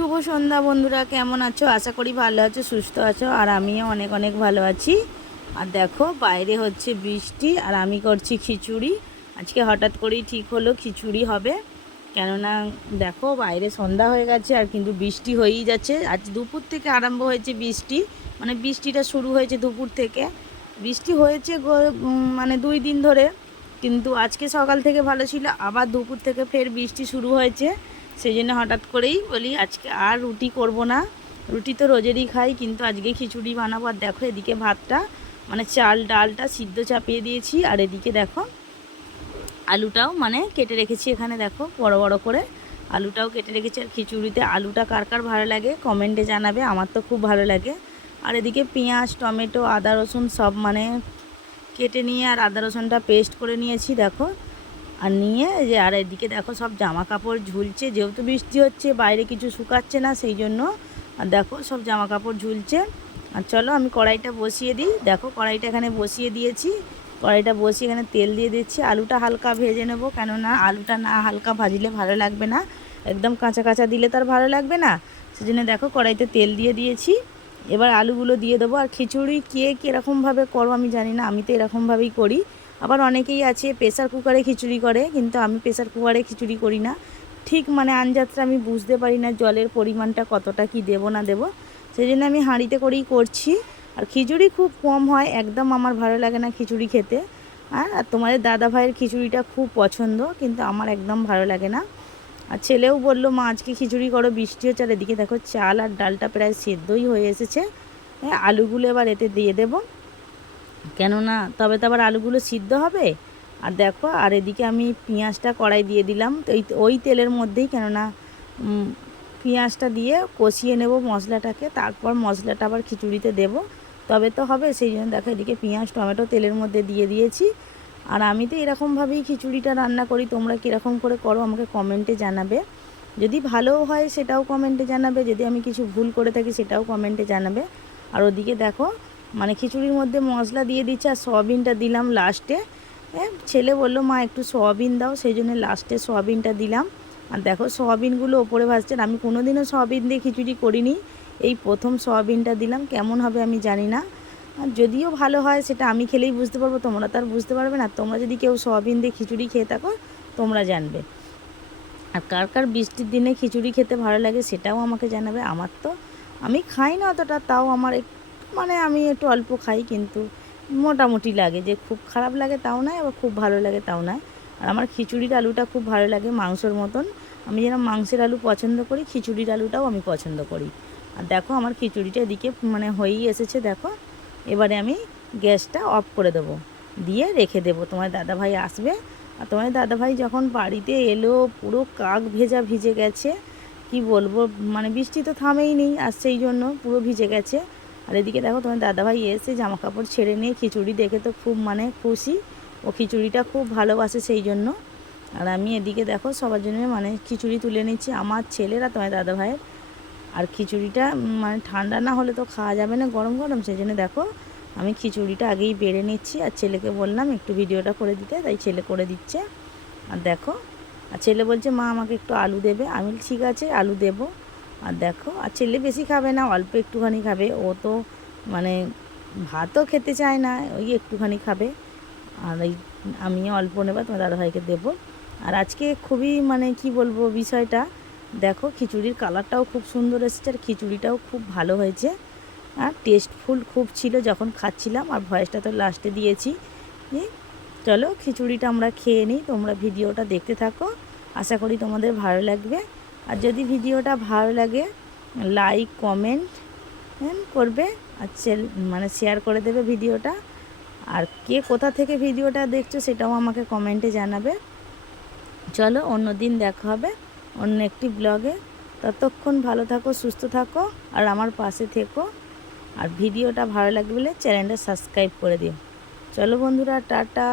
শুভ সন্ধ্যা বন্ধুরা, কেমন আছো? আশা করি ভালো আছো, সুস্থ আছো। আর আমিও অনেক অনেক ভালো আছি। আর দেখো বাইরে হচ্ছে বৃষ্টি আর আমি করছি খিচুড়ি। আজকে হঠাৎ করেই ঠিক হলো খিচুড়ি হবে, কেননা দেখো বাইরে সন্ধ্যা হয়ে গেছে আর কিন্তু বৃষ্টি হয়েই যাচ্ছে। আজ দুপুর থেকে আরম্ভ হয়েছে বৃষ্টি, মানে বৃষ্টিটা শুরু হয়েছে দুপুর থেকে। বৃষ্টি হয়েছে মানে 2 দিন ধরে, কিন্তু আজকে সকাল থেকে ভালো ছিল, আবার দুপুর থেকে ফের বৃষ্টি শুরু হয়েছে। সেই জন্য হঠাৎ করেই বলি আজকে আর রুটি করব না। রুটি তো রোজেরই খাই, কিন্তু আজকে খিচুড়ি বানাবো। আর দেখো এদিকে ভাতটা মানে চাল ডালটা সিদ্ধ চাপিয়ে দিয়েছি, আর এদিকে দেখো আলুটাও মানে কেটে রেখেছি। এখানে দেখো বড় বড় করে আলুটাও কেটে রেখেছি। আর খিচুড়িতে আলুটা কার কার ভালো লাগে কমেন্টে জানাবে, আমার তো খুব ভালো লাগে। আর এদিকে পেঁয়াজ টমেটো আদা রসুন সব মানে কেটে নিয়ে আর আদা রসুনটা পেস্ট করে নিয়েছি দেখো। আর নিয়ে যে আর এদিকে দেখো সব জামা কাপড় ঝুলছে, যেহেতু বৃষ্টি হচ্ছে বাইরে কিছু শুকাচ্ছে না, সেই জন্য আর দেখো সব জামা কাপড় ঝুলছে। আর চলো আমি কড়াইটা বসিয়ে দিই। দেখো কড়াইটা এখানে বসিয়ে দিয়েছি, কড়াইটা বসিয়ে এখানে তেল দিয়ে দিচ্ছি। আলুটা হালকা ভেজে নেবো, কেননা আলুটা না হালকা ভাজলে ভালো লাগবে না, একদম কাঁচা কাঁচা দিলে তার ভালো লাগবে না। সেজন্য দেখো কড়াইতে তেল দিয়ে দিয়েছি, এবার আলুগুলো দিয়ে দেবো। আর খিচুড়ি কে কীরকমভাবে করো আমি জানি না, আমি তো এরকমভাবেই করি। আবার অনেকেই আছে প্রেসার কুকারে খিচুড়ি করে, কিন্তু আমি প্রেসার কুকারে খিচুড়ি করি না। ঠিক মানে আন্দাজটা আমি বুঝতে পারি না জলের পরিমাণটা কতটা কি দেবো না দেবো, সেই জন্য আমি হাঁড়িতে করেই করছি। আর খিচুড়ি খুব কম হয়, একদম আমার ভালো লাগে না খিচুড়ি খেতে। আর তোমাদের দাদা ভাইয়ের খিচুড়িটা খুব পছন্দ, কিন্তু আমার একদম ভালো লাগে না। আর ছেলেও বললো মা আজকে খিচুড়ি করো, বৃষ্টি হচ্ছে। আর এদিকে দেখো চাল আর ডালটা প্রায় সেদ্ধই হয়ে এসেছে। হ্যাঁ আলুগুলো এবার এতে দিয়ে দেবো, কেননা তবে তো আবার আলুগুলো সিদ্ধ হবে। আর দেখো আর এদিকে আমি পেঁয়াজটা কড়াই দিয়ে দিলাম তো ওই তেলের মধ্যেই, কেননা পেঁয়াজটা দিয়ে কষিয়ে নেব মশলাটাকে, তারপর মশলাটা আবার খিচুড়িতে দেব, তবে তো হবে। সেই জন্য দেখো এদিকে পেঁয়াজ টমেটো তেলের মধ্যে দিয়ে দিয়েছি। আর আমি তো এরকমভাবেই খিচুড়িটা রান্না করি, তোমরা কীরকম করে করো আমাকে কমেন্টে জানাবে। যদি ভালো হয় সেটাও কমেন্টে জানাবে, যদি আমি কিছু ভুল করে থাকি সেটাও কমেন্টে জানাবে। আর ওদিকে দেখো মানে খিচুড়ির মধ্যে মশলা দিয়ে দিচ্ছে, আর সয়াবিনটা দিলাম লাস্টে। ছেলে বললো মা একটু সয়াবিন দাও, সেই জন্য লাস্টে সয়াবিনটা দিলাম। আর দেখো সয়াবিনগুলো ওপরে ভাজছেন, আমি কোনো দিনও সয়াবিন দিয়ে খিচুড়ি করিনি, এই প্রথম সয়াবিনটা দিলাম। কেমন হবে আমি জানি না, আর যদিও ভালো হয় সেটা আমি খেলেই বুঝতে পারবো, তোমরা তো আর বুঝতে পারবে না। তোমরা যদি কেউ সয়াবিন দিয়ে খিচুড়ি খেয়ে থাকো তোমরা জানবে। আর কার কার বৃষ্টির দিনে খিচুড়ি খেতে ভালো লাগে সেটাও আমাকে জানাবে। আমার তো আমি খাই না অতটা, তাও আমার মানে আমি একটু অল্প খাই, কিন্তু মোটামুটি লাগে, যে খুব খারাপ লাগে তাও নয়, আবার খুব ভালো লাগে তাও নয়। আর আমার খিচুড়ির আলুটা খুব ভালো লাগে, মাংসর মতন। আমি যেরকম মাংসের আলু পছন্দ করি, খিচুড়ির আলুটাও আমি পছন্দ করি। আর দেখো আমার খিচুড়িটা এদিকে মানে হয়েই এসেছে দেখো। এবারে আমি গ্যাসটা অফ করে দেবো, দিয়ে রেখে দেবো। তোমার দাদাভাই আসবে, আর তোমার দাদাভাই যখন বাড়িতে এলো পুরো কাক ভেজা ভিজে গেছে, কি বলবো, মানে বৃষ্টি তো থামেই নেই, আর সেই জন্য পুরো ভিজে গেছে। আর এদিকে দেখো তোমার দাদাভাই এসে জামা কাপড় ছেড়ে নিয়ে খিচুড়ি দেখে তো খুব মানে খুশি, ও খিচুড়িটা খুব ভালোবাসে সেই জন্য। আর আমি এদিকে দেখো সবার জন্য মানে খিচুড়ি তুলে নিচ্ছি, আমার ছেলেরা তোমার দাদাভাইয়ের। আর খিচুড়িটা মানে ঠান্ডা না হলে তো খাওয়া যাবে না গরম গরম, সেই জন্য দেখো আমি খিচুড়িটা আগেই বেড়ে নিচ্ছি। আর ছেলেকে বললাম একটু ভিডিওটা করে দিতে, তাই ছেলে করে দিচ্ছে। আর দেখো আর ছেলে বলছে মা আমাকে একটু আলু দেবে, আমি ঠিক আছে আলু দেবো। আর দেখো আর ছেলে বেশি খাবে না, অল্প একটুখানি খাবে, ও তো মানে ভাতও খেতে চায় না, ওই একটুখানি খাবে। আর এই আমিও অল্প নেবো, তোমার দাদাভাইকে দেবো। আর আজকে খুবই মানে কি বলবো বিষয়টা, দেখো খিচুড়ির কালারটাও খুব সুন্দর এসেছে, আর খিচুড়িটাও খুব ভালো হয়েছে, আর টেস্টফুল খুব ছিল যখন খাচ্ছিলাম। আর ভয়েসটা তো লাস্টে দিয়েছি। চলো খিচুড়িটা আমরা খেয়ে নিই, তোমরা ভিডিওটা দেখতে থাকো, আশা করি তোমাদের ভালো লাগবে। আর যদি ভিডিওটা ভালো লাগে লাইক কমেন্ট করবে, আর মানে শেয়ার করে দেবে ভিডিওটা। আর কে কোথা থেকে ভিডিওটা দেখছো সেটাও আমাকে কমেন্টে জানাবে। চলো অন্য দিন দেখা হবে অন্য একটি ব্লগে, ততক্ষণ ভালো থাকো সুস্থ থাকো আর আমার পাশে থেকো। আর ভিডিওটা ভালো লাগলে চ্যানেলটা সাবস্ক্রাইব করে দিও। চলো বন্ধুরা, টাটা।